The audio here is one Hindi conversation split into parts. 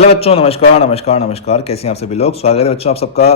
हेलो बच्चों, नमस्कार नमस्कार नमस्कार। कैसे हैं आप सभी लोग। स्वागत है बच्चों आप सबका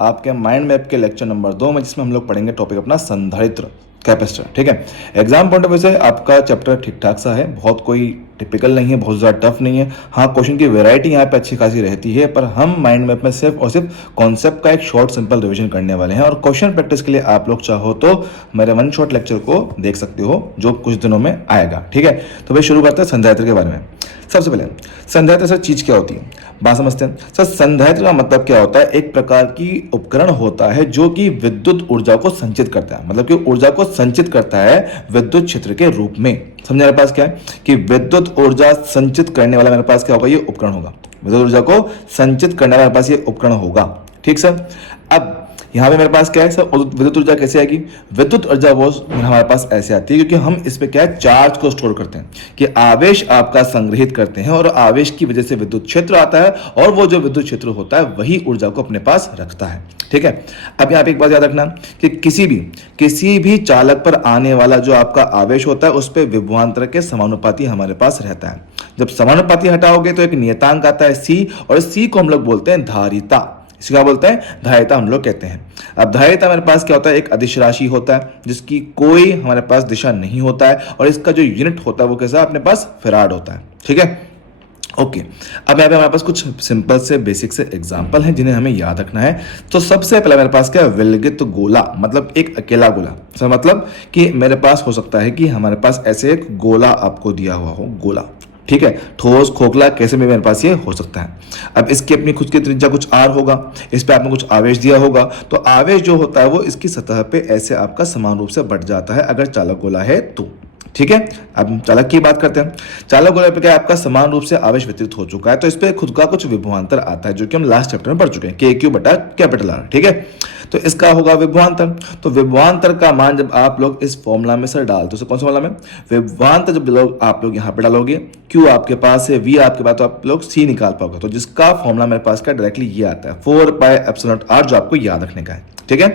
आपके माइंड मैप के लेक्चर नंबर 2 में, जिसमें हम लोग पढ़ेंगे टॉपिक अपना संधारित्र कैपेसिटर। ठीक है, एग्जाम पॉइंट ऑफ व्यू से आपका चैप्टर ठीक ठाक सा है, बहुत कोई टिपिकल नहीं है, बहुत ज़्यादा टफ नहीं है। हाँ, क्वेश्चन की वैरायटी यहाँ पे अच्छी खासी रहती है, पर हम माइंड मैप में सिर्फ और सिर्फ कॉन्सेप्ट का एक शॉर्ट सिंपल रिवीजन करने वाले हैं। और क्वेश्चन प्रैक्टिस के लिए आप लोग चाहो तो मेरे वन शॉट लेक्चर को देख सकते हो, जो कुछ दिनों में आएगा। ठीक है, तो भाई शुरू करते हैं संधारित्र के बारे में। सबसे पहले संधारित्र सर चीज क्या होती है, बात समझते हैं। सर संधारित्र का मतलब क्या होता है, एक प्रकार की उपकरण होता है जो कि विद्युत ऊर्जा को संचित करता है, मतलब कि ऊर्जा को संचित करता है विद्युत क्षेत्र के रूप में। समझे मेरे पास क्या है कि विद्युत ऊर्जा संचित करने वाला मेरे पास क्या होगा, ये उपकरण होगा। विद्युत ऊर्जा को संचित करने वाला मेरे पास ये उपकरण होगा। ठीक सर। अब यहाँ पे मेरे पास क्या है सर, विद्युत ऊर्जा कैसे आएगी। विद्युत ऊर्जा वो हमारे पास ऐसे आती है क्योंकि हम इस पे क्या है, चार्ज को स्टोर करते हैं, कि आवेश आपका संग्रहित करते हैं और आवेश की वजह से विद्युत क्षेत्र आता है, और वो जो विद्युत क्षेत्र होता है वही ऊर्जा को अपने पास रखता है। ठीक है, अब यहाँ पे एक बात याद रखना कि किसी भी चालक पर आने वाला जो आपका आवेश होता है उस पर विभवांतर के समानुपाती हमारे पास रहता है। जब समानुपाती हटाओगे तो एक नियतांक आता है C, और C को हम लोग बोलते हैं धारिता। इसको क्या बोलते हैं, धारिता हम लोग कहते हैं। अब धारिता मेरे पास क्या होता है, एक अदिश राशि होता है जिसकी कोई हमारे पास दिशा नहीं होता है, और इसका जो यूनिट होता है वो कैसा अपने पास फैराड होता है। ठीक है, ओके। अब यहाँ पे हमारे पास कुछ सिंपल से बेसिक से एग्जांपल हैं जिन्हें हमें याद रखना है। तो सबसे पहले मेरे पास क्या है, विलगित गोला, मतलब एक अकेला गोला। सर मतलब कि मेरे पास हो सकता है कि हमारे पास ऐसे एक गोला आपको दिया हुआ हो, गोला। ठीक है, ठोस खोखला कैसे में मेरे पास ये हो सकता है। अब इसकी अपनी खुद की त्रिज्या कुछ आर होगा, इस पे आपने कुछ आवेश दिया होगा, तो आवेश जो होता है वो इसकी सतह पे ऐसे आपका समान रूप से बढ़ जाता है अगर चालक गोला है तो। ठीक है, अब चालक की बात करते हैं। चालक गोले पे क्या आपका समान रूप से आवेश वितरित हो चुका है, तो इस पे खुद का कुछ विभवांतर आता है जो कि हम लास्ट चैप्टर में पढ़ चुके हैं, KQ बटा कैपिटल R। ठीक है, तो इसका होगा विभवांतर। तो विभवांतर का मान जब आप लोग इस फॉर्मूला में सर डालते हो, कौन सा फॉर्मूला में, विभवांतर जब लोग आप लोग यहाँ पे डालोगे, Q आपके पास है, V आपके पास, तो आप लोग C निकाल पाओगे। तो जिसका फॉर्मूला मेरे पास का डायरेक्टली ये आता है 4πε0r, जो आपको याद रखने का है। ठीक है,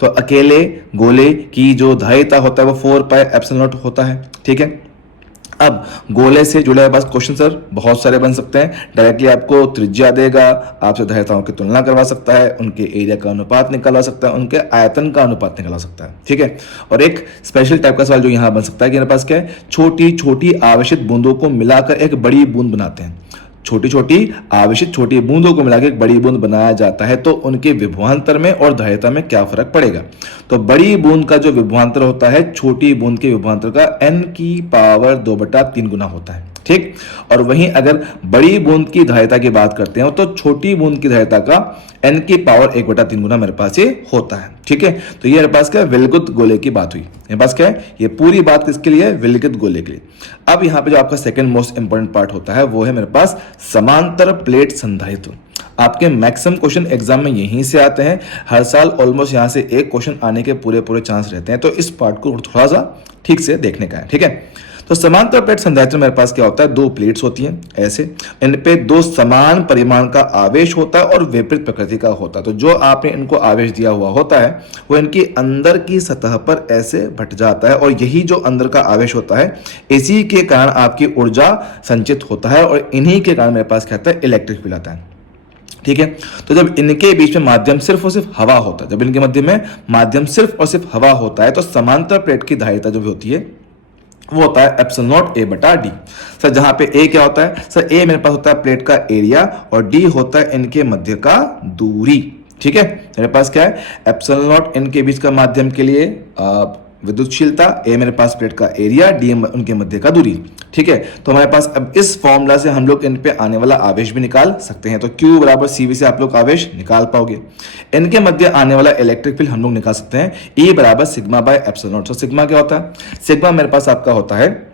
तो अकेले गोले की जो धारिता होता है वो 4πε0 होता है। ठीक है, अब गोले से जुड़े बस क्वेश्चन सर बहुत सारे बन सकते हैं। डायरेक्टली आपको त्रिज्या देगा, आपसे धारिताओं की तुलना करवा सकता है, उनके एरिया का अनुपात निकालवा सकता है, उनके आयतन का अनुपात निकालवा सकता है। ठीक है, और एक स्पेशल टाइप का सवाल जो यहाँ बन सकता है कि मेरे पास क्या है, छोटी छोटी आवेशित बूंदों को मिलाकर एक बड़ी बूंद बनाते हैं। छोटी छोटी आवेशित छोटी बूंदों को मिलाकर एक बड़ी बूंद बनाया जाता है, तो उनके विभवांतर में और धारिता में क्या फर्क पड़ेगा। तो बड़ी बूंद का जो विभवांतर होता है छोटी बूंद के विभवांतर का n⁻² गुना होता है। ठीक, और वहीं अगर बड़ी बूंद की धारिता की बात करते हैं तो छोटी बूंद की धारिता का n⁻⁴ गुना मेरे पास ये होता है। ठीक है, तो ये मेरे पास क्या है, विलगित गोले की बात हुई। मेरे पास क्या है, ये पूरी बात किसके लिए है, विलगित गोले के लिए। अब यहाँ पे जो आपका सेकंड मोस्ट इंपॉर्टेंट पार्ट होता है वो है मेरे पास समांतर प्लेट संधारित्र। आपके मैक्सिमम क्वेश्चन एग्जाम में यहीं से आते हैं, हर साल ऑलमोस्ट यहाँ से एक क्वेश्चन आने के पूरे चांस रहते हैं, तो इस पार्ट को थोड़ा सा ठीक से देखने का है। ठीक है, तो समांतर प्लेट संधारित्र मेरे पास क्या होता है, दो प्लेट्स होती हैं ऐसे, इन पे दो समान परिमाण का आवेश होता है और विपरीत प्रकृति का होता है। तो जो आपने इनको आवेश दिया हुआ होता है वो इनकी अंदर की सतह पर ऐसे भट जाता है, और यही जो अंदर का आवेश होता है इसी के कारण आपकी ऊर्जा संचित होता है, और इन्हीं के कारण मेरे पास क्या आता है, इलेक्ट्रिक फील्ड आता है। ठीक है, तो जब इनके बीच में माध्यम सिर्फ और सिर्फ हवा होता है, जब इनके मध्य में माध्यम सिर्फ और सिर्फ हवा होता है, तो समांतर प्लेट की धारिता जो भी होती है वो होता है ε0a/d। सर जहां पे a क्या होता है, सर a मेरे पास होता है प्लेट का एरिया, और d होता है इनके मध्य का दूरी। ठीक है, मेरे पास क्या है, ε0 इनके बीच का माध्यम के लिए विद्युतशीलता, a मेरे पास प्लेट का एरिया, d उनके मध्य का दूरी। ठीक है, तो हमारे पास अब इस फॉर्मूला से हम लोग इन पे आने वाला आवेश भी निकाल सकते हैं। तो Q बराबर CV से आप लोग आवेश निकाल पाओगे। इनके मध्य आने वाला इलेक्ट्रिक फील्ड हम लोग निकाल सकते हैं, E बराबर σ/ε0। तो सिग्मा क्या होता है, सिग्मा मेरे पास आपका होता है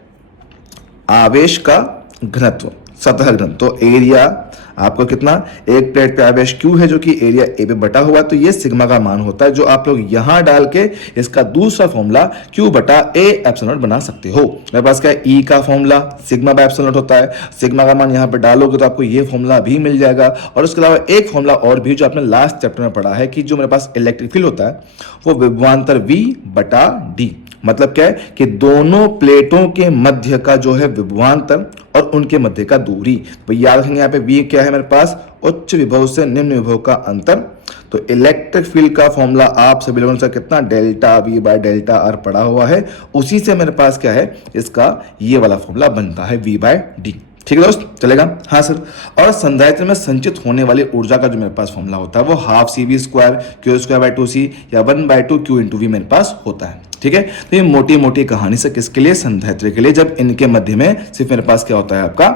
आवेश का घनत्व, सतह घनत्व। तो एरिया आपको कितना, एक प्लेट पे आवेश Q है जो कि एरिया A पे बटा हुआ है, तो ये सिग्मा का मान होता है, जो आप लोग यहां डाल के इसका दूसरा फॉर्मूला Q/A∁0 बना सकते हो। मेरे पास क्या है, E का फॉर्मूला σ/ε0 होता है, सिग्मा का मान यहां पे डालोगे तो आपको ये फॉर्मूला भी मिल जाएगा। और उसके अलावा एक फॉर्मूला और भी जो आपने लास्ट चैप्टर में पढ़ा है कि जो मेरे पास इलेक्ट्रिक फील्ड होता है वो विभवांतर V/d, मतलब क्या है कि दोनों प्लेटों के मध्य का जो है विभवांतर और उनके मध्य का दूरी। तो याद रखेंगे यहाँ पे वी क्या है मेरे पास, उच्च विभव से निम्न विभव का अंतर। तो इलेक्ट्रिक फील्ड का फॉर्मूला आप सभी लोगों ने कितना delta we by delta R पढ़ा हुआ है, उसी से मेरे पास क्या है इसका ये वाला फॉर्मूला बनता है वी बाय डी। ठीक है दोस्त, चलेगा। हाँ सर। और संधारित्र में संचित होने वाली ऊर्जा का जो मेरे पास फॉर्मूला होता है वो half C V square Q square by 2c या 1/2 क्यू इंटू वी मेरे पास होता है। ठीक है, तो ये मोटी मोटी कहानी से किसके लिए, संधारित्र के लिए, जब इनके मध्य में सिर्फ मेरे पास क्या होता है आपका,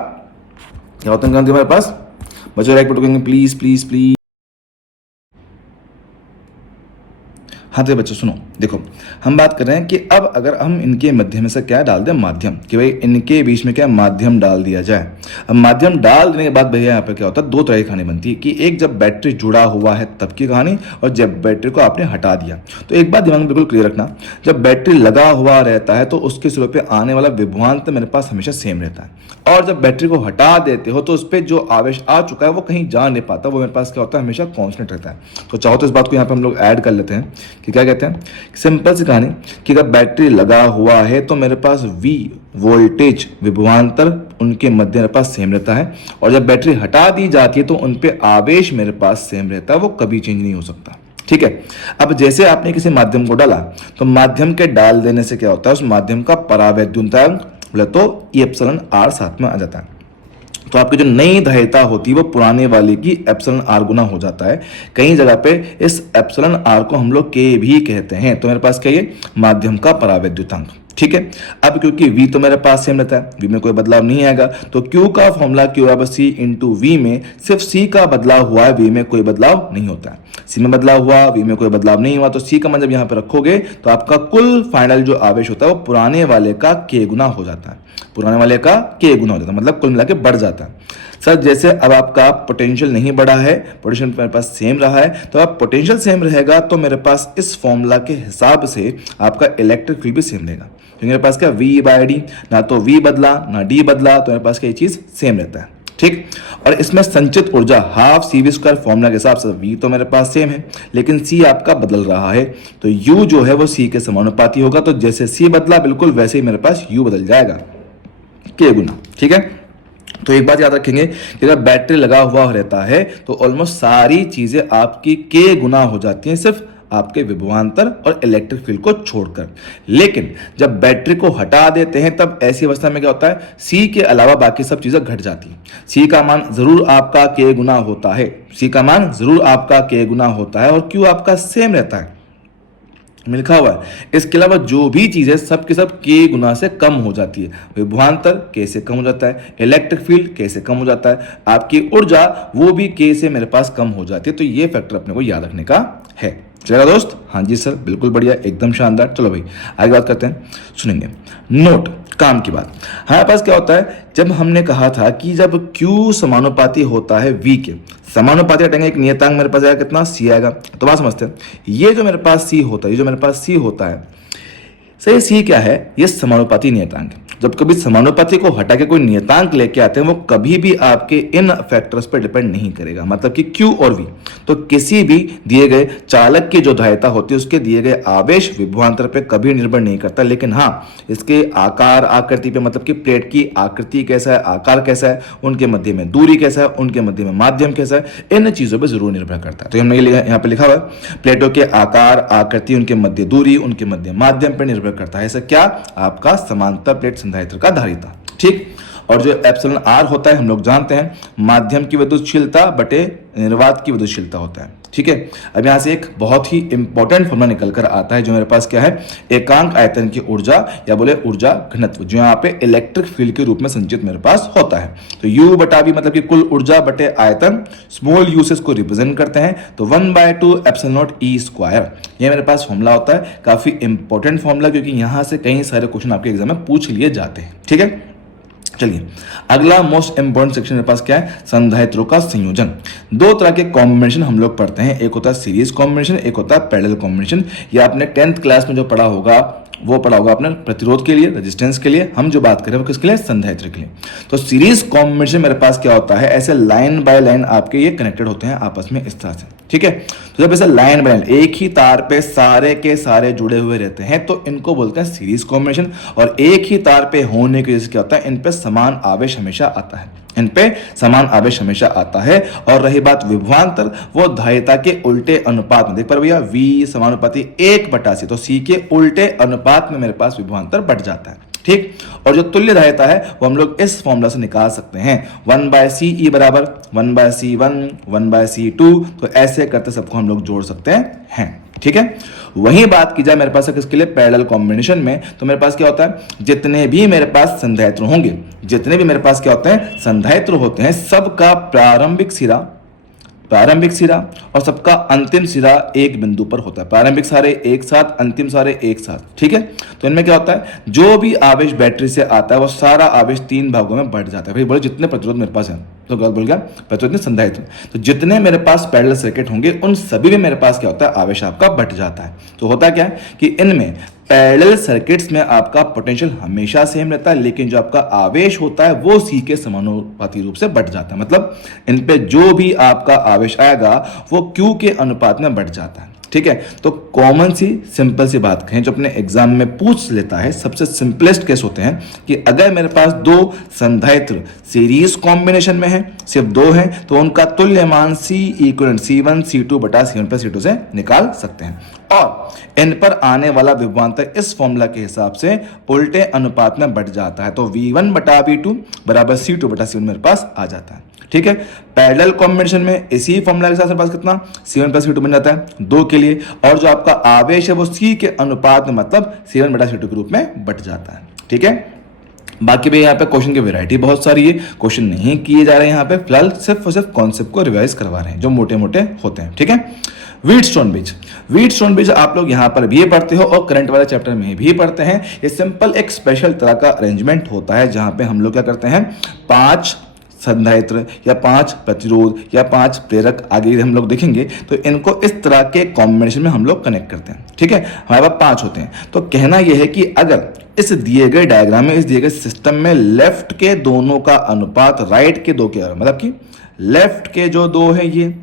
क्या होता है मेरे पास बच्चों, राइट करेंगे प्लीज प्लीज प्लीज। हाँ तो बच्चों सुनो, देखो हम बात कर रहे हैं कि अब अगर हम इनके मध्य में से क्या डाल दें, माध्यम, कि भाई इनके बीच में क्या माध्यम डाल दिया जाए। अब माध्यम डाल देने के बाद भैया यहाँ पे क्या होता है, दो तरह की कहानी बनती है कि एक जब बैटरी जुड़ा हुआ है तब की कहानी, और जब बैटरी को आपने हटा दिया। तो एक बात दिमाग में बिल्कुल क्लियर रखना, जब बैटरी लगा हुआ रहता है तो उसके सिरों पे आने वाला विभवांतर मेरे पास हमेशा सेम रहता है, और जब बैटरी को हटा देते हो तो उस पर जो आवेश आ चुका है वो कहीं जा नहीं पाता, वो मेरे पास क्या होता है हमेशा कांस्टेंट रहता है। तो चाहो तो इस बात को यहाँ पे हम लोग ऐड कर लेते हैं कि क्या कहते हैं, सिंपल सी कहानी कि अगर बैटरी लगा हुआ है तो मेरे पास V वोल्टेज विभवांतर उनके मध्य मेरे पास सेम रहता है, और जब बैटरी हटा दी जाती है तो उन पे आवेश मेरे पास सेम रहता है, वो कभी चेंज नहीं हो सकता। ठीक है, अब जैसे आपने किसी माध्यम को डाला तो माध्यम के डाल देने से क्या होता है, उस माध्यम का परावैद्युतांक बोले तो ई एप्सिलॉन आर साथ में आ जाता है। तो आपकी जो नई धारिता होती है वो पुराने वाले की एप्सिलॉन आर गुना हो जाता है। कई जगह पे इस एप्सिलॉन आर को हम लोग के भी कहते हैं। तो मेरे पास क्या है, माध्यम का परावैद्युतांक। ठीक है, अब क्योंकि V तो मेरे पास सेम रहता है, V में कोई बदलाव नहीं आएगा, तो Q का फॉर्मूला Q बराबर C इंटू V में सिर्फ C का बदलाव हुआ है, V में कोई बदलाव नहीं होता है। C में बदलाव हुआ, V में कोई बदलाव नहीं हुआ, तो C का मान जब यहाँ पे रखोगे तो आपका कुल फाइनल जो आवेश होता है वो पुराने वाले का K गुना हो जाता है, पुराने वाले का K गुना हो जाता है, मतलब कुल मिला के बढ़ जाता है। सर जैसे अब आपका पोटेंशियल नहीं बढ़ा है, पोटेंशियल मेरे पास सेम रहा है, तो अब पोटेंशियल सेम रहेगा तो मेरे पास इस फॉर्मूला के हिसाब से आपका इलेक्ट्रिक फील्ड भी सेम रहेगा। तो मेरे पास क्या V बाय डी, ना तो V बदला ना D बदला, तो मेरे पास क्या चीज सेम रहता है। ठीक, और इसमें संचित ऊर्जा half C V square formula के हिसाब से V तो मेरे पास सेम है, लेकिन C आपका बदल रहा है, तो U जो है वो C के समानुपाती होगा। तो जैसे C बदला बिल्कुल वैसे ही मेरे पास U बदल जाएगा, K गुना। ठीक है, तो एक बात याद रखेंगे कि अगर बैटरी लगा हुआ रहता है तो ऑलमोस्ट सारी चीजें आपकी K गुना हो जाती हैं, सिर्फ आपके विभवांतर और इलेक्ट्रिक फील्ड को छोड़कर। लेकिन जब बैटरी को हटा देते हैं तब ऐसी अवस्था में क्या होता है, C के अलावा बाकी सब चीजें घट जाती हैं। C का मान जरूर आपका K गुना होता है, C का मान जरूर आपका K गुना होता है, और Q आपका सेम रहता है, लिखा हुआ है। इसके अलावा जो भी चीजें सब के सब K गुना से कम हो जाती है। विभवांतर K से कम हो जाता है, इलेक्ट्रिक फील्ड K से कम हो जाता है, आपकी ऊर्जा वो भी K से मेरे पास कम हो जाती है। तो ये फैक्टर अपने को याद रखने का है। चलेगा दोस्त? हाँ जी सर, बिल्कुल बढ़िया, एकदम शानदार। चलो भाई आगे बात करते हैं, सुनेंगे। नोट, काम की बात। हमारे पास क्या होता है, जब हमने कहा था कि जब Q समानुपाती होता है V के, समानुपाती हटेंगे एक नियतांक मेरे पास आएगा कितना, C आएगा। तो बात समझते हैं, ये जो मेरे पास C होता है, ये जो मेरे पास C होता है, सही C क्या है, ये समानुपाती नियतांक है। जब कभी समानुपाती को हटा के कोई नियतांक लेके आते हैं वो कभी भी आपके इन फैक्टर्स पर डिपेंड नहीं करेगा, मतलब कि Q और V तो किसी भी दिए गए चालक की जो धारिता होती है उसके दिए गए आवेश विभवांतर पे कभी निर्भर नहीं करता। लेकिन हाँ, इसके आकार आकृति पे, मतलब कि प्लेट की आकृति कैसा है, आकार कैसा है, उनके मध्य में दूरी कैसा है, उनके मध्य में माध्यम कैसा है, इन चीजों पर जरूर निर्भर करता है। तो हमने यहाँ पे लिखा हुआ है, प्लेटों के आकार आकृति, उनके मध्य दूरी, उनके मध्य माध्यम पर निर्भर करता है। ऐसा क्या, आपका समांतर प्लेट संधारित्र का धारिता। ठीक, और जो एप्सिलॉन आर होता है हम लोग जानते हैं माध्यम की विद्युतशीलता बटे निर्वात की विद्युतशीलता होता है। ठीक है, अब यहां से एक बहुत ही इंपॉर्टेंट फॉर्मूला निकल कर आता है जो मेरे पास क्या है, एकांक आयतन की ऊर्जा या बोले ऊर्जा घनत्व, जो यहाँ पे इलेक्ट्रिक फील्ड के रूप में संचित मेरे पास होता है। तो U बटा V मतलब कि कुल ऊर्जा बटे आयतन, स्मॉल u से इसको रिप्रेजेंट करते हैं, तो 1/2 एप्सिलॉन नॉट E स्क्वायर, ये मेरे पास फॉर्मूला होता है। काफी इंपॉर्टेंट फॉर्मूला, क्योंकि यहां से कई सारे क्वेश्चन आपके एग्जाम में पूछ लिए जाते हैं। ठीक है, चलिए अगला मोस्ट इंपोर्टेंट सेक्शन मेरे पास क्या है, संधारित्रों का संयोजन। दो तरह के कॉम्बिनेशन हम लोग पढ़ते हैं, एक होता है सीरीज कॉम्बिनेशन, एक होता है पैरेलल कॉम्बिनेशन। ये आपने 10th क्लास में जो पढ़ा होगा वो पढ़ा होगा आपने प्रतिरोध के लिए, रेजिस्टेंस के लिए। हम जो बात करें वो किसके लिए, संधारित्र के लिए। तो सीरीज कॉम्बिनेशन मेरे पास क्या होता है, ऐसे लाइन बाय लाइन आपके ये कनेक्टेड होते हैं आपस में इस तरह से, ठीक है। तो जब ऐसे लाइन बाय लाइन एक ही तार पे सारे के सारे जुड़े हुए रहते हैं तो इनको बोलते हैं सीरीज कॉम्बिनेशन। और एक ही तार पे होने की वजह से क्या होता है, इन पे समान आवेश हमेशा आता है, इन पे समान आवेश हमेशा आता है। और रही बात विभवांतर, वो धारिता के उल्टे अनुपात में, देख पर भैया V समानुपाती 1/C, तो C के उल्टे अनुपात में मेरे पास विभवांतर बढ़ जाता है, ठीक। और जो तुल्य धारिता है वो हम लोग इस फॉर्मूला से निकाल सकते हैं, 1/CE बराबर 1/C1 1/C2। तो ऐसे करते सबको हम लोग जोड़ सकते हैं, ठीक है। वही बात की जाए मेरे पास किसके लिए, पैरेलल कॉम्बिनेशन में, तो मेरे पास क्या होता है, जितने भी मेरे पास संधारित्र होंगे, जितने भी मेरे पास क्या होते हैं, संधारित्र होते हैं, सबका प्रारंभिक सिरा और सबका अंतिम सिरा एक बिंदु पर होता है। प्रारंभिक सारे एक साथ, अंतिम सारे एक साथ, ठीक है। तो इनमें क्या होता है, जो भी आवेश बैटरी से आता है वो सारा आवेश 3 भागों में बढ़ जाता है। भाई बोले जितने प्रतिरोध मेरे पास है, तो गलत बोल गया, प्रतिरोध संधारित्र, तो जितने मेरे पास पैरेलल सर्किट होंगे उन सभी में मेरे पास क्या होता है, आवेश आपका बढ़ जाता है। तो होता क्या है कि इनमें पैरेलल सर्किट्स में आपका पोटेंशियल हमेशा सेम रहता है, लेकिन जो आपका आवेश होता है वो C के समानुपाती रूप से बढ़ जाता है। मतलब इन पे जो भी आपका आवेश आएगा वो Q के अनुपात में बढ़ जाता है, ठीक है। तो कॉमन सी सिंपल सी बात कहें जो अपने एग्जाम में पूछ लेता है, सबसे सिंपलेस्ट केस होते हैं कि अगर मेरे पास दो संधारित्र सीरीज कॉम्बिनेशन में है, सिर्फ दो हैं, तो उनका तुल्यमान C इक्वल C1 C2 बटा C1 प्लस C2 से निकाल सकते हैं। और इन पर आने वाला विभवांतर इस फॉर्मूला के हिसाब से उल्टे अनुपात में बढ़ जाता है। तो V1 बटा V2 बराबर C2 बटा C1 मेरे पास आ जाता है, ठीक है। पैरेलल कॉम्बिनेशन में इसी फॉर्मूला के साथ मेरे पास कितना, C1 प्लस C2 बन जाता है 2 के लिए, और जो आपका आवेश है वो C के अनुपात में मतलब C1 बटा C2 के रूप में बढ़ जाता है, ठीक है। बाकी भी यहाँ पे क्वेश्चन की वैरायटी बहुत सारी है, क्वेश्चन नहीं किए जा रहे हैं यहाँ पे, फिलहाल सिर्फ और सिर्फ कॉन्सेप्ट को रिवाइज करवा रहे हैं जो मोटे मोटे होते हैं, ठीक है। व्हीटस्टोन ब्रिज आप लोग यहाँ पर भी पढ़ते हो और करंट वाले चैप्टर में भी पढ़ते हैं। ये सिंपल एक स्पेशल तरह का अरेंजमेंट होता है जहाँ पे हम लोग क्या करते हैं, 5 संधारित्र या 5 प्रतिरोध या 5 प्रेरक आगे हम लोग देखेंगे, तो इनको इस तरह के कॉम्बिनेशन में हम लोग कनेक्ट करते हैं, ठीक है। हमारे पास 5 होते हैं। तो कहना यह है कि अगर इस दिए गए डायग्राम में, इस दिए गए सिस्टम में लेफ्ट के दोनों का अनुपात राइट के दो के, मतलब कि लेफ्ट के जो दो हैं ये,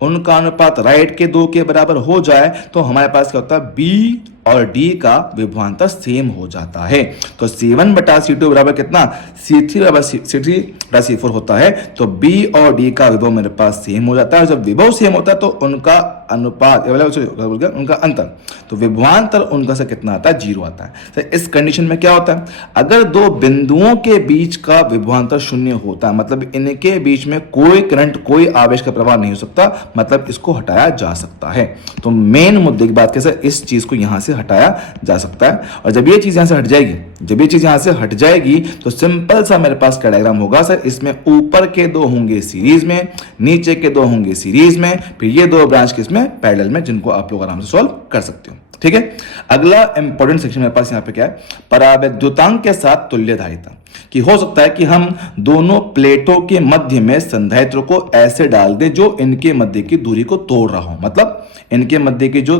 उनका अनुपात राइट के 2 के बराबर हो जाए तो हमारे पास क्या होता है, B और D का विभवांतर सेम हो जाता है। तो C1 बटा C2 बराबर कितना, C3 बराबर C3 बटा C4 होता है। तो B और D का विभव मेरे पास सेम हो जाता है। जब विभव सेम होता है तो उनका अनुपात उनका अंतर, तो विभवांतर उनका से कितना आता है, 0 आता है। तो इस कंडीशन में क्या होता है, अगर दो बिंदुओं के बीच का विभवांतर 0 होता है, मतलब इनके बीच में कोई करंट, कोई आवेश का प्रवाह नहीं हो सकता, मतलब इसको हटाया जा सकता है। तो मेन मुद्दे की बात कैसे, इस चीज को यहां से हटाया जा सकता है। और जब ये चीज यहां से हट जाएगी, जब ये चीज यहां से हट जाएगी तो सिंपल सा मेरे पास क्या डायग्राम होगा सर, इसमें ऊपर के 2 होंगे सीरीज में, नीचे के 2 होंगे सीरीज में, फिर ये 2 ब्रांच किसमें, पैरेलल में, जिनको आप लोग आराम से सॉल्व कर सकते हो, ठीक है। अगला इंपॉर्टेंट सेक्शन मेरे पास यहाँ पे क्या है, परावैद्युतांक के साथ तुल्य धारिता। कि हो सकता है कि हम दोनों प्लेटों के मध्य में संधारित्र को ऐसे डाल दें जो इनके मध्य की दूरी को तोड़ रहा हो, मतलब इनके मध्य की जो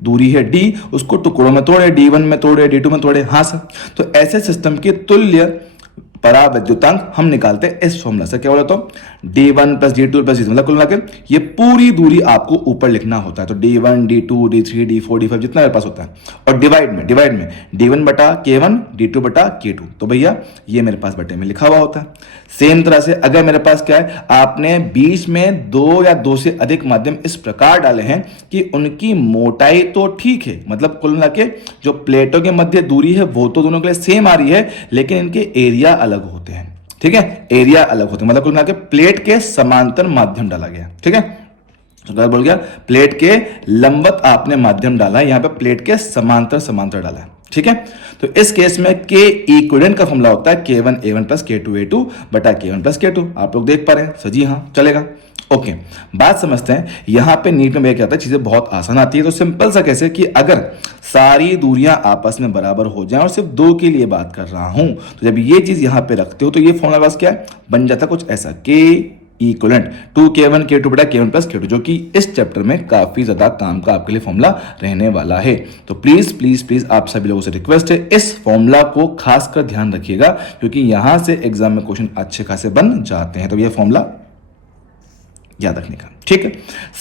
दूरी है D, उसको टुकड़ों में तोड़े, D1 में तोड़े, D2 में तोड़े, हाँ सर। तो ऐसे सिस्टम के तुल्य परावैद्युतांक हम निकालते हैं इस फॉर्मूला से, क्या बोला, तो D1 plus D2 plus D3, मतलब कुल मिलाकर ये पूरी दूरी आपको ऊपर लिखना होता है। तो D1 D2 D3 D4 D5 जितना मेरे पास होता है, और डिवाइड में D1 बटा K1 D2 बटा K2, तो भैया ये मेरे पास बटे में लिखा हुआ होता है। सेम तरह से अगर मेरे पास क्या है, आपने बीच में 2 या 2 से अधिक माध्यम इस प्रकार डाले हैं कि उनकी मोटाई तो ठीक है, मतलब कुल मिला के जो प्लेटों के मध्य दूरी है वो तो दोनों के लिए सेम आ रही है, लेकिन इनके एरिया अलग होते हैं, ठीक है, एरिया अलग होते हैं, मतलब कुल मिला के प्लेट के समांतर माध्यम डाला गया, ठीक है। तो बोल गया, प्लेट के लंबवत आपने माध्यम डाला है, यहां पे प्लेट के समांतर डाला है, ठीक है। तो इस केस में K इक्विवेलेंट का फॉर्मूला होता है K1 A1 plus K2 A2 बटा K1 प्लस K2। आप लोग देख पा रहे हैं सर जी, हाँ चलेगा, ओके। बात समझते हैं, यहां पे नीट में क्या होता है, चीजें बहुत आसान आती है। तो सिंपल सा कैसे कि अगर सारी दूरियां आपस में बराबर हो जाएं, और सिर्फ 2 के लिए बात कर रहा हूं, तो जब ये चीज यहां पे रखते हो तो ये फॉर्मूला पास क्या है, बन जाता कुछ ऐसा, K इक्वलेंट 2k1 k2 बटा k1 प्लस k2, जो कि इस चैप्टर में काफी ज्यादा काम का आपके लिए फॉर्मूला रहने वाला है। तो प्लीज प्लीज प्लीज आप सभी लोगों से रिक्वेस्ट है, इस फॉर्मूला को खासकर ध्यान रखिएगा, क्योंकि यहां से एग्जाम में क्वेश्चन अच्छे खासे बन जाते हैं। तो ये फॉर्मूला याद रखने का, ठीक है।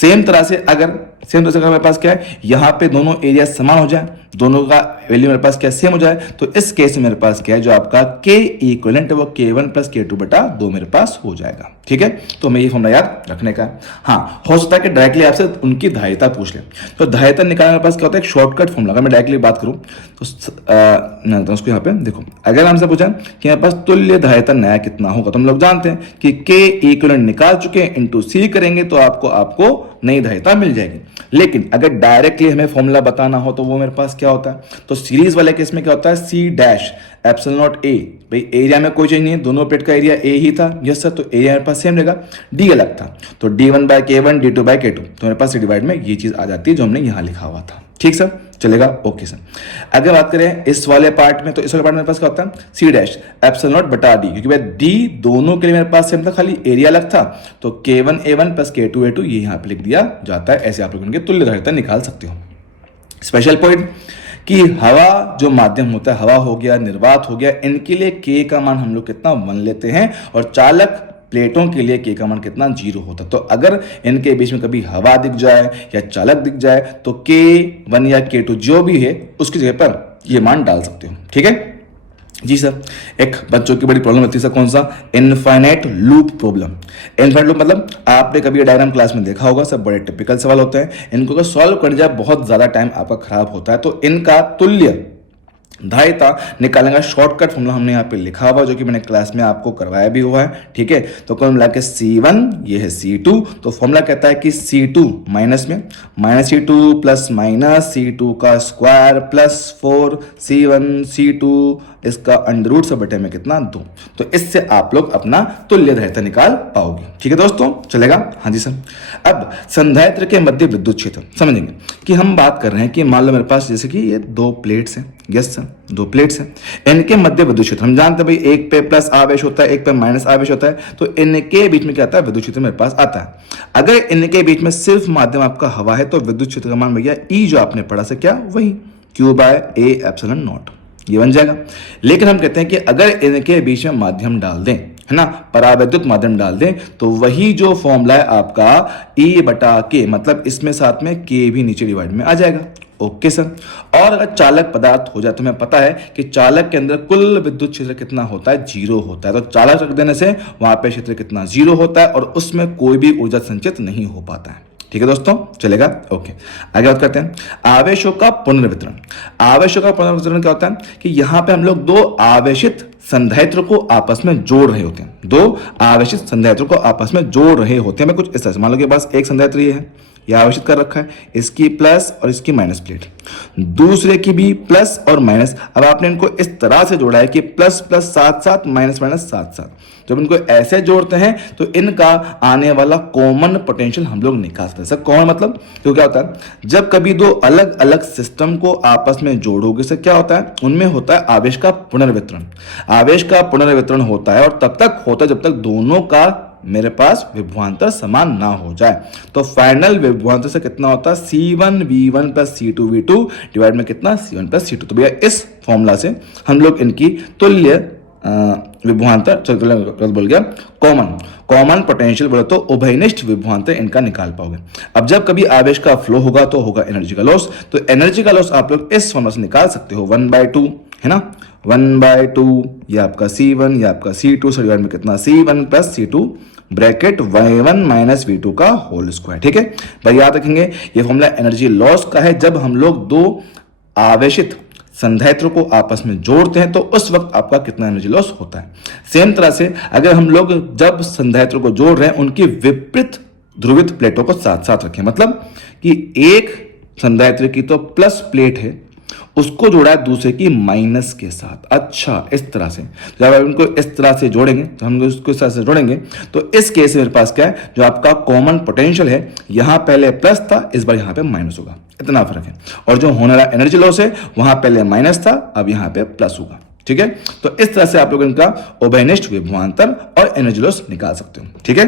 सेम तरह से अगर मेरे पास क्या है, यहां पे दोनों एरिया समान हो जाए, दोनों का वैल्यू मेरे पास क्या सेम हो जाए, तो इस केस में मेरे पास क्या है, जो आपका k इक्विवेलेंट है वो k1 प्लस k2 बटा 2 मेरे पास हो जाएगा, ठीक है। तो हमें ये फॉर्मूला याद रखने का। हाँ, हो सकता है कि डायरेक्टली आपसे उनकी धारिता पूछ ले, तो धारिता निकालने मेरे पास क्या होता है, एक शॉर्टकट फॉर्मूला। अगर मैं डायरेक्टली बात करूं तो उसको यहाँ पे देखो, अगर हमसे पूछा कि मेरे पास तुल्य धारिता न्याय कितना होगा, तो हम लोग जानते हैं कि k इक्विवेलेंट निकाल चुके हैं, इंटू सी करेंगे तो आपको नई धारिता मिल जाएगी। लेकिन अगर डायरेक्टली हमें फॉर्मूला बताना हो तो वो मेरे पास क्या होता है, तो सीरीज वाले केस में क्या होता है, C dash epsilon naught A. भाई एरिया में कोई चेंज नहीं है, दोनों प्लेट का एरिया ए ही था, यस सर, तो एरिया मेरे पास सेम रहेगा, डी अलग था, तो d1 bye k1 d2 bye k2, तो मेरे पास डिवाइड में ये चीज आ जाती है जो हमने यहां लिखा हुआ था, ठीक सर, चलेगा, ओके सर। अगर बात करें इस वाले पार्ट में, तो इस वाले पार्ट में मेरे पास क्या होता है, सी डैश एप्सिलॉन नॉट बटा डी, क्योंकि भाई डी दोनों के लिए मेरे पास सेम था, खाली एरिया अलग था, तो k1 a1 plus k2 a2 ये यहां पे लिख दिया जाता है। ऐसे आप लोग इनके तुल्य धारिता निकाल सकते हो। स्पेशल पॉइंट कि हवा जो माध्यम होता है, हवा हो गया, निर्वात हो गया, इनके लिए k का मान हम लोग कितना 1 लेते हैं, और चालक प्लेटों के लिए k का मान कितना 0 होता है। तो अगर इनके बीच में कभी हवा दिख जाए या चालक दिख जाए तो k1 या k2 जो भी है उसकी जगह पर ये मान डाल सकते हो, ठीक है जी सर। एक बच्चों की बड़ी प्रॉब्लम होती है सर, कौन सा, infinite loop problem. Infinite loop मतलब आपने कभी डायग्राम क्लास में देखा होगा, सब बड़े टिपिकल सवाल होते हैं, इनको अगर सॉल्व करने जाए बहुत ज्यादा टाइम आपका खराब होता है। तो इनका तुल्य धारिता निकालने का शॉर्टकट फॉर्मूला हमने यहाँ पे लिखा हुआ, जो कि मैंने क्लास में आपको करवाया भी हुआ है, ठीक है। तो कुल मिला के C1 ये है C2, तो फॉर्मूला कहता है कि C2 माइनस में minus C2 plus minus C2 का स्क्वायर प्लस 4 C1 C2 इसका अंडर रूट से बटे में कितना 2। तो इससे आप लोग अपना तुल्य धारिता निकाल पाओगे, ठीक है दोस्तों, चलेगा, हाँ जी सर। अब संधारित्र के मध्य विद्युत क्षेत्र समझेंगे कि हम बात कर रहे हैं कि मान लो मेरे पास जैसे कि ये 2 प्लेट्स हैं, यस सर, 2 प्लेट्स हैं, इनके मध्य विद्युत क्षेत्र हम जानते हैं भाई, एक पे प्लस आवेश होता है, एक पे माइनस आवेश होता है, तो इनके बीच में क्या आता है, विद्युत क्षेत्र मेरे पास आता है। अगर इनके बीच में सिर्फ माध्यम आपका हवा है तो विद्युत क्षेत्र का मान भैया ई जो आपने पढ़ा से क्या, वही Q by A epsilon naught, ये बन जाएगा। लेकिन हम कहते हैं कि अगर इनके बीच में माध्यम डाल दें, है ना, परावैद्युत माध्यम डाल दें, तो वही जो फॉर्मूला है आपका E बटा के, मतलब इसमें साथ में के भी नीचे डिवाइड में आ जाएगा, ओके सर। और अगर चालक पदार्थ हो जाए तो हमें पता है कि चालक के अंदर कुल विद्युत क्षेत्र कितना होता है, 0 होता है। तो चालक रख देने से वहां पे क्षेत्र कितना 0 होता है और उसमें कोई भी ऊर्जा संचित नहीं हो पाता है, ठीक है दोस्तों, चलेगा, ओके। आगे बात करते हैं आवेशों का पुनर्वितरण। आवेशों का पुनर्वितरण क्या होता है कि यहां पे हम लोग 2 आवेशित संधारित्र को आपस में जोड़ रहे होते हैं, 2 आवेशित संधारित्र को आपस में जोड़ रहे होते हैं। मैं कुछ इस तरह से मान लो कि बस एक संधारित्र ये है, यह आवेशित कर रखा है, इसकी प्लस और इसकी माइनस प्लेट, दूसरे की भी प्लस और माइनस। अब आपने इनको इस तरह से जोड़ा है कि प्लस प्लस साथ साथ, माइनस माइनस साथ साथ। जब इनको ऐसे जोड़ते हैं तो इनका आने वाला कॉमन पोटेंशियल हम लोग निकाल सकते हैं। सर कॉमन मतलब तो क्या होता है, जब कभी 2 अलग अलग सिस्टम को आपस में जोड़ोगे सर क्या होता है, उनमें होता है आवेश का पुनर्वितरण। आवेश का पुनर्वितरण होता है और तब तक होता है जब तक दोनों का मेरे पास विभवांतर समान ना हो जाए। तो फाइनल विभवांतर से कितना होता है, C1V1 प्लस C2V2 डिवाइड में कितना, C1 प्लस C2। तो भैया इस फॉर्मूला से हम लोग इनकी तुल्य विभवांतर बोल गया कॉमन पोटेंशियल बोले तो उभयनिष्ठ विभवांतर इनका निकाल पाओगे। अब जब कभी आवेश का फ्लो होगा तो होगा एनर्जी का लॉस, तो एनर्जी का लॉस आप लोग इस फॉर्मूला से निकाल सकते हो, 1/2 है ना, 1/2 ये आपका C1 ये आपका C2 से डिवाइड में कितना, C1 plus C2 bracket Y1 minus V2 का होल स्क्वायर, ठीक है भाई। याद रखेंगे ये फॉर्मूला एनर्जी लॉस का है, जब हम लोग 2 आवेशित संधारित्र को आपस में जोड़ते हैं तो उस वक्त आपका कितना एनर्जी लॉस होता है। सेम तरह से अगर हम लोग जब संधारित्र को जोड़ रहे हैं उनकी विपरीत ध्रुवित प्लेटों को साथ साथ रखें, मतलब कि एक संधारित्र की तो प्लस प्लेट है, उसको जोड़ा है दूसरे की माइनस के साथ। अच्छा इस तरह से जब आप इनको इस तरह से जोड़ेंगे तो हम उसको इस तरह से जोड़ेंगे तो इस केस में मेरे पास क्या है, जो आपका कॉमन पोटेंशियल है, यहां पहले प्लस था, इस बार यहां पे माइनस होगा, इतना फर्क है। और जो होने वाला एनर्जी लॉस है वहां पहले माइनस था, अब यहां पे प्लस होगा, ठीक है। तो इस तरह से आप लोग इनका उभयनिष्ठ विभवांतर और एनर्जी लॉस निकाल सकते हो, ठीक है।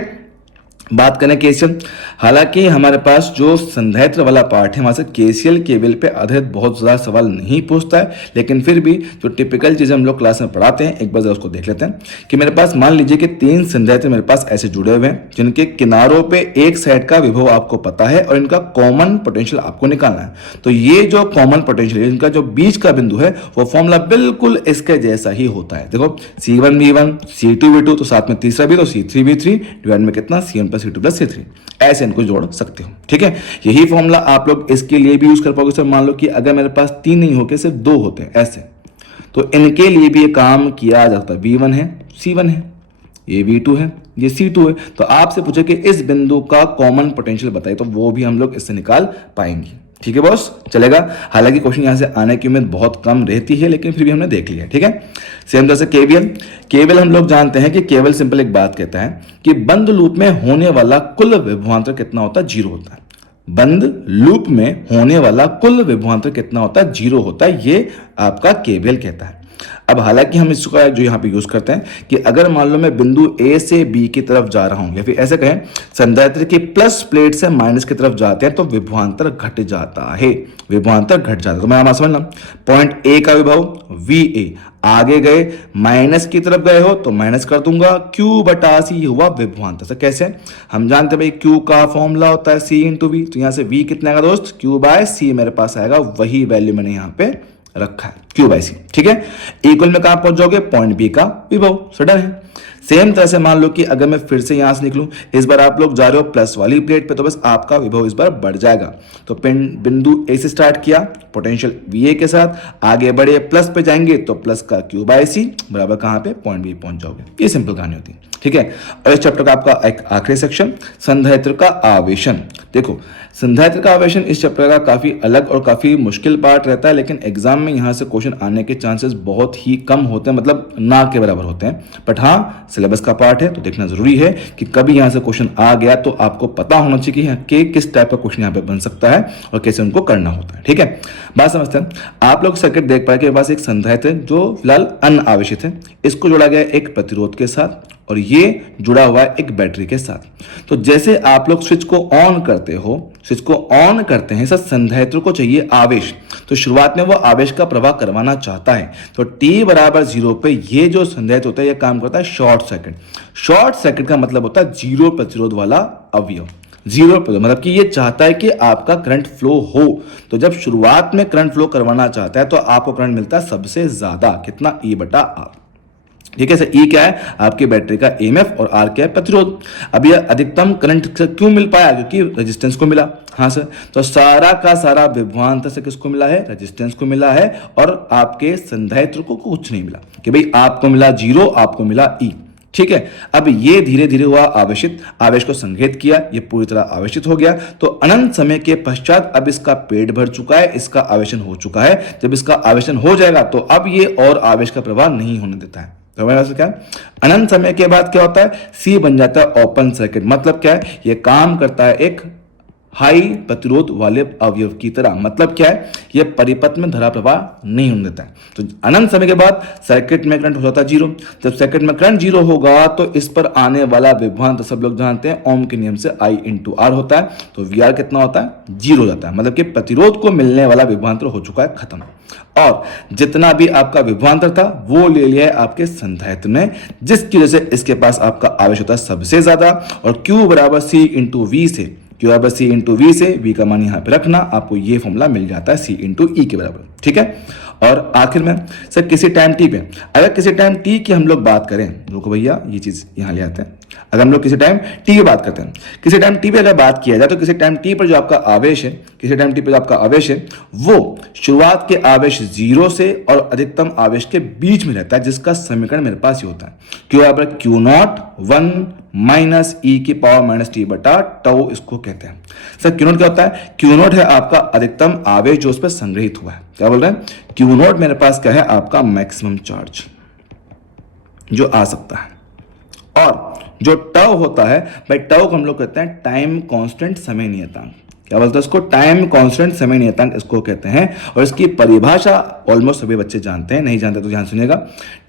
बात करें केसीएल, हालांकि हमारे पास जो संधारित्र वाला पार्ट है वहां से केसीएल केवल पे आधारित बहुत ज़्यादा सवाल नहीं पूछता है, लेकिन फिर भी जो टिपिकल चीज़ें हम लोग क्लास में पढ़ाते हैं एक बार जरा उसको देख लेते हैं कि मेरे पास मान लीजिए कि 3 संधारित्र मेरे पास ऐसे जुड़े हुए हैं जिनके किनारों पे एक साइड का विभव आपको पता है और इनका कॉमन पोटेंशियल आपको निकालना है। तो ये जो कॉमन पोटेंशियल है, इनका जो बीच का बिंदु है वो फॉर्मूला बिल्कुल इसके जैसा ही होता है। देखो C1V1 C2V2 तो साथ में तीसरा भी तो C3V3 डिवाइड में कितना C1 + C2 + C3, ऐसे इनको जोड़ सकते हो। ठीक है, यही फॉर्मूला आप लोग इसके लिए भी यूज कर पाओगे। सर मान लो कि अगर मेरे पास 3 नहीं होके सिर्फ 2 होते हैं ऐसे, तो इनके लिए भी ये काम किया जाता है। V1 है, C1 है, ये V2 है, ये C2 है। तो आपसे पूछे कि इस बिंदु का कॉमन पोटेंशियल बताइए, तो वो भी हम लोग इससे निकाल पाएंगे। ठीक है बॉस, चलेगा। हालांकि क्वेश्चन यहां से आने की उम्मीद बहुत कम रहती है, लेकिन फिर भी हमने देख लिया। ठीक है, सेम तरह से केवीएल हम लोग जानते हैं कि केवल सिंपल एक बात कहता है कि बंद लूप में होने वाला कुल विभवांतर कितना होता है, 0 होता है। बंद लूप में होने वाला कुल विभवांतर कितना होता है, 0 होता है, ये आपका केवीएल कहता है। अब हालांकि हम इसका जो यहाँ पे यूज करते हैं कि अगर मान लो मैं बिंदु ए से बी की तरफ जा रहा हूं, या फिर ऐसे कहें संधारित्र की प्लस प्लेट से माइनस की तरफ जाते हैं तो विभवांतर घट जाता है, विभवांतर घट जाता है। तो मैं यहां समझना, पॉइंट ए का विभव VA, आगे गए माइनस की तरफ गए हो तो माइनस कर दूंगा, Q/C हुआ विभवांतर। तो कैसे हम जानते हैं भाई, Q का फॉर्मूला होता है C × V, तो यहां से V कितना आएगा दोस्त, Q/C मेरे पास आएगा, वही वैल्यू मैंने यहां पे रखा है, Q/C। ठीक है, इक्वल में कहां पहुंच जाओगे, पॉइंट बी का विभव, सडन है। सेम तरह से मान लो कि अगर मैं फिर से यहां से निकलूं, इस बार आप लोग जा रहे हो प्लस वाली प्लेट पे, तो बस आपका विभव इस बार बढ़ जाएगा। तो बिंदु ए से स्टार्ट किया पोटेंशियल VA के साथ, आगे बढ़े प्लस पे जाएंगे तो प्लस का Q/C बराबर कहां पे, पॉइंट बी पहुंच जाओगे। ये सिंपल कहानी होती है। ठीक है, और इस चैप्टर का आपका एक आखिरी सेक्शन संधारित्र का आवेशन। देखो संधारित्र का आवेशन इस चैप्टर का काफी अलग और काफी मुश्किल पार्ट रहता है, लेकिन एग्जाम में यहां से क्वेश्चन आने के चांसेस बहुत ही कम होते हैं, मतलब ना के बराबर होते हैं। बट हाँ, सिलेबस का पार्ट है तो देखना जरूरी है कि कभी यहां से क्वेश्चन आ गया तो आपको पता होना चाहिए कि किस टाइप का क्वेश्चन यहां पे बन सकता है और कैसे उनको करना होता है। ठीक है, बात समझते हैं। आप लोग सर्किट देख पाए कि मेरे पास एक संधारित्र है जो फिलहाल अनआवेशित है, इसको जोड़ा गया एक प्रतिरोध के साथ और ये जुड़ा हुआ है एक बैटरी के साथ। तो जैसे आप लोग स्विच को ऑन करते हो, स्विच को ऑन करते हैं, सर संधारित्र को चाहिए आवेश, तो शुरुआत में वो आवेश का प्रवाह करवाना चाहता है। तो t = 0 पे ये जो संधारित्र होता है ये काम करता है शॉर्ट सर्किट। शॉर्ट सर्किट का मतलब होता है 0 प्रतिरोध वाला अवयव। 0 प्रतिरोध मतलब कि ये चाहता है कि आपका करंट फ्लो हो। तो जब शुरुआत में करंट फ्लो करवाना चाहता है तो आपको करंट मिलता है सबसे ज्यादा, कितना, E/R। ठीक है सर, E क्या है, आपकी बैटरी का EMF, और R क्या है, प्रतिरोध। अब यह अधिकतम करंट क्यों मिल पाया, क्योंकि रेजिस्टेंस को मिला। हाँ सर, तो सारा का सारा विभवांतर से किसको मिला है, रेजिस्टेंस को मिला है, और आपके संधारित्र को कुछ नहीं मिला कि भाई आपको मिला 0, आपको मिला E। ठीक है, अब ये धीरे धीरे हुआ आवेशित, आवेश को संघित किया, ये पूरी तरह आवेशित हो गया। तो अनंत समय के पश्चात अब इसका पेट भर चुका है, इसका आवेशन हो चुका है। जब इसका आवेशन हो जाएगा तो अब ये और आवेश का प्रवाह नहीं होने देता है। तो क्या अनंत समय के बाद क्या होता है, C बन जाता है ओपन सर्किट। मतलब क्या है, ये काम करता है एक हाई प्रतिरोध वाले अवयव की तरह। मतलब क्या है, यह परिपथ में धारा प्रवाह नहीं होने देता है। तो अनंत समय के बाद सर्किट में करंट हो जाता है 0। जब सर्किट में करंट 0 होगा तो इस पर आने वाला विभवांतर सब लोग जानते हैं, ओम के नियम से I × R होता है। तो VR कितना होता है, 0 हो जाता है। मतलब कि प्रतिरोध को मिलने वाला विभवांतर हो चुका है खत्म, और जितना भी आपका विभवांतर था वो ले लिया है आपके संधारित्र ने, जिसकी वजह से इसके पास आपका आवेश होता है सबसे ज्यादा। और Q = C × V से, Q = C × V से, V का मान यहां पे रखना, आपको ये फॉर्मूला मिल जाता है C × E के बराबर। ठीक है, और आखिर में सर किसी टाइम t पे, अगर किसी टाइम t की हम लोग बात करें, रुको भैया ये चीज यहां ले आते हैं। अगर हम लोग किसी टाइम t की बात करते हैं, किसी टाइम t पे अगर बात किया जाए तो किसी टाइम t पर जो आपका आवेश है, किसी टाइम t पर जो आपका आवेश है वो शुरुआत के आवेश 0 से और अधिकतम आवेश के बीच में रहता है, जिसका समीकरण मेरे पास ही होता है Q = Q0 1 - e⁻t/τ, इसको कहते हैं। सर Q0 क्या होता है, Q0 है आपका अधिकतम आवेश जो उस पर संग्रहित हुआ है। क्या बोल रहे हैं, Q0 मेरे पास क्या है, आपका मैक्सिमम चार्ज जो आ सकता है। और जो टाउ होता है भाई, टाउ को हम लोग कहते हैं टाइम कांस्टेंट, समय नियतांक। क्या बोलते हैं इसको, टाइम कांस्टेंट, समय नियतांक इसको कहते हैं। और इसकी परिभाषा ऑलमोस्ट सभी बच्चे जानते हैं, नहीं जानते तो ध्यान सुनिएगा।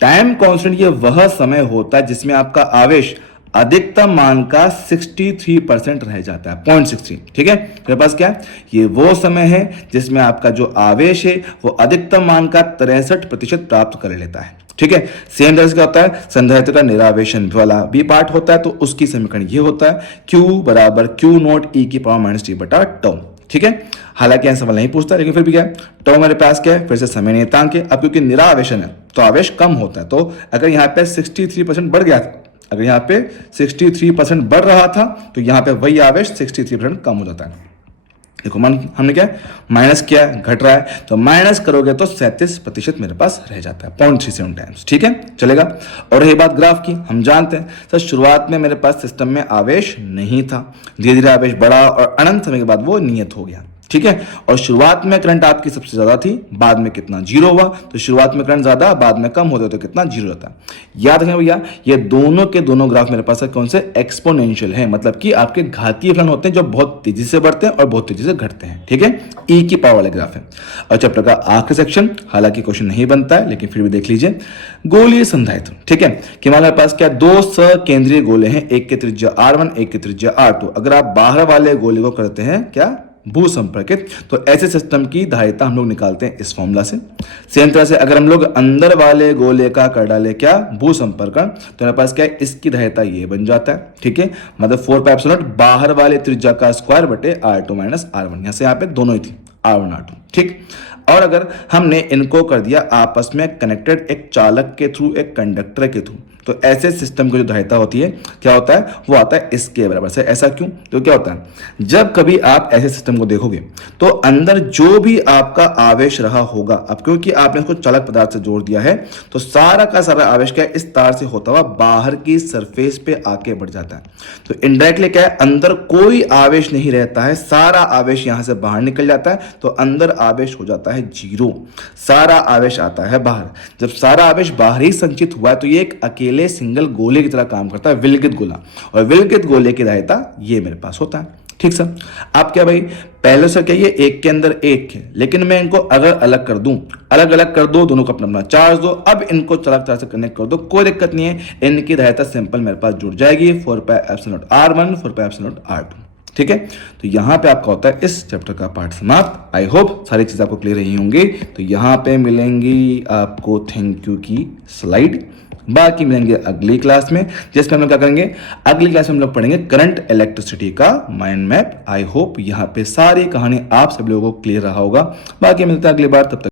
टाइम कांस्टेंट ये वह समय होता है जिसमें आपका आवेश अधिकतम मान का 63% रह जाता है, 0.63। ठीक है, मेरे पास क्या है, ये वो समय है जिसमें आपका जो आवेश है वो अधिकतम मान का 63% प्राप्त कर लेता है। ठीक है, सेम तरह से क्या होता है, संधारित्र का निरावेशन वाला भी पार्ट होता है, तो उसकी समीकरण ये होता है Q बराबर Q नॉट e की पावर माइनस टी बटा टाउ। ठीक है, हालांकि यहां सवाल नहीं पूछता, लेकिन फिर भी क्या है, टाउ मेरे पास क्या है, फिर से समय नियतांक है। अब क्योंकि निरावेशन है तो आवेश कम होता है, तो अगर यहाँ पे 63% बढ़ गया था, अगर यहाँ पे 63% बढ़ रहा था तो यहाँ पे वही आवेश 63% कम हो जाता है। देखो मान हमने क्या माइनस किया, घट रहा है, तो माइनस करोगे तो 37% मेरे पास रह जाता है, 0.37 टाइम्स। ठीक है, चलेगा। और रही बात ग्राफ की, हम जानते हैं सर शुरुआत में मेरे पास सिस्टम में आवेश नहीं था, धीरे धीरे आवेश बढ़ा और अनंत समय के बाद वो नियत हो गया। ठीक है, और शुरुआत में करंट आपकी सबसे ज्यादा थी, बाद में कितना, जीरो हुआ। तो शुरुआत में करंट ज्यादा, बाद में कम होते तो कितना, जीरो होता है। याद रखें भैया, ये दोनों के दोनों ग्राफ मेरे पास कौन से, एक्सपोनेंशियल है, मतलब कि आपके घातीय फलन होते हैं जो बहुत तेजी से बढ़ते हैं और बहुत तेजी से घटते हैं। ठीक है, ई की पावर वाले ग्राफ है। और चैप्टर का आखिरी सेक्शन, हालांकि क्वेश्चन नहीं बनता है लेकिन फिर भी देख लीजिए, गोलीय संधारित्र। ठीक है, कि हमारे पास क्या दो सकेंद्रीय गोले हैं, एक की त्रिज्या R1, एक की त्रिज्या R2। अगर आप बाहर वाले गोले को करते हैं क्या, भू संपर्कित, तो ऐसे सिस्टम की धारिता हम लोग निकालते हैं इस फॉर्मूला से। सेम तरह से अगर हम लोग अंदर वाले गोले का कर डाले क्या, भू संपर्कण, तो हमारे पास क्या है, इसकी धारिता ये बन जाता है। ठीक है, मतलब 4 पाई एप्सिलॉन नॉट बाहर वाले त्रिज्या का स्क्वायर बटे R2 माइनस R1। यहां से यहाँ पे दोनों ही थी, R1 R2। ठीक, और अगर हमने इनको कर दिया आपस में कनेक्टेड एक चालक के थ्रू, एक कंडक्टर के थ्रू, तो ऐसे सिस्टम की जो धारिता होती है क्या होता है, वो आता है इसके बराबर से। ऐसा क्यों, तो क्या होता है, जब कभी आप ऐसे सिस्टम को देखोगे तो अंदर जो भी आपका आवेश रहा होगा, अब क्योंकि आपने इसको चालक पदार्थ से जोड़ दिया है, तो सारा का सारा आवेश क्या है, इस तार से होता हुआ बाहर की सरफेस पे आके बढ़ जाता है। तो इनडायरेक्टली क्या है, अंदर कोई आवेश नहीं रहता है, सारा आवेश यहां से बाहर निकल जाता है, तो अंदर आवेश हो जाता है जीरो, सारा आवेश आता है बाहर। जब सारा आवेश बाहर ही संचित हुआ है तो ये एक अकेले सिंगल गोले की तरह काम करता है, विलगित गोला, और विलगित गोले की धारिता ये मेरे पास होता है। ठीक सर, आप क्या भाई, पहले से क्या ये एक के अंदर एक है, लेकिन मैं इनको अगर अलग कर दूं, अलग अलग कर दो, दोनों को अपना अपना चार्ज दो, अब इनको चालक तरह से कनेक्ट कर दो, कोई दिक्कत नहीं है, इनकी धारिता सिंपल मेरे पास जुड़ जाएगी, 4 pi epsilon not R1, 4 pi epsilon not R2। ठीक है, तो यहां पे आपका होता है इस चैप्टर का पार्ट समाप्त। आई होप सारी चीजें आपको क्लियर रही होंगी। तो यहां पे मिलेंगी आपको थैंक यू की स्लाइड, बाकी मिलेंगे अगली क्लास में, जिसमें हम लोग क्या करेंगे, अगली क्लास में हम लोग पढ़ेंगे करंट इलेक्ट्रिसिटी का माइंड मैप। आई होप यहाँ पे सारी कहानी आप सभी लोगों को क्लियर रहा होगा। बाकी मिलते हैं अगली बार, तब तक